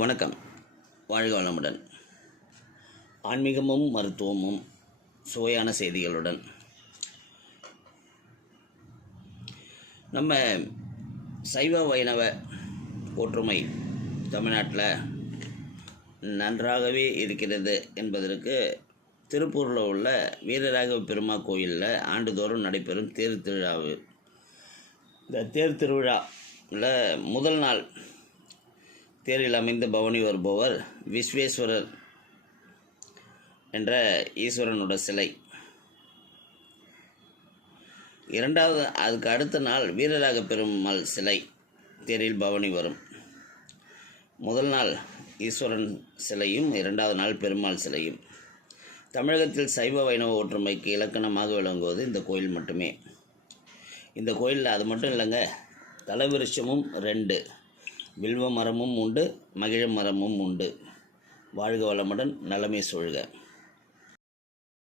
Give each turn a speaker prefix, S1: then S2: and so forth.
S1: வணக்கம். வாழ்க வளமுடன். ஆன்மீகமும் மருத்துவமும் சுவையான செய்திகளுடன். நம்ம சைவ வைணவ ஒற்றுமை தமிழ்நாட்டில் நன்றாகவே இருக்கிறது என்பதற்கு திருப்பூரில் உள்ள வீரராகவ பெருமா கோயிலில் ஆண்டுதோறும் நடைபெறும் தேர் திருவிழாவு. இந்த தேர் திருவிழாவில் முதல் நாள் தேரில் அமைந்து பவனி வருபவர் விஸ்வேஸ்வரர் என்ற ஈஸ்வரனோட சிலை. இரண்டாவது அதுக்கு அடுத்த நாள் வீரராக பெருமாள் சிலை தேரில் பவனி வரும். முதல் நாள் ஈஸ்வரன் சிலையும் இரண்டாவது நாள் பெருமாள் சிலையும். தமிழகத்தில் சைவ வைணவ ஒற்றுமைக்கு இலக்கணமாக விளங்குவது இந்த கோயில் மட்டுமே. இந்த கோயிலில் அது மட்டும் இல்லைங்க தலைவிருஷமும் ரெண்டு. வில்வ மரமும் உண்டு மகிழ மரமும் உண்டு. வாழ்க வளமுடன் நலமே சொல்க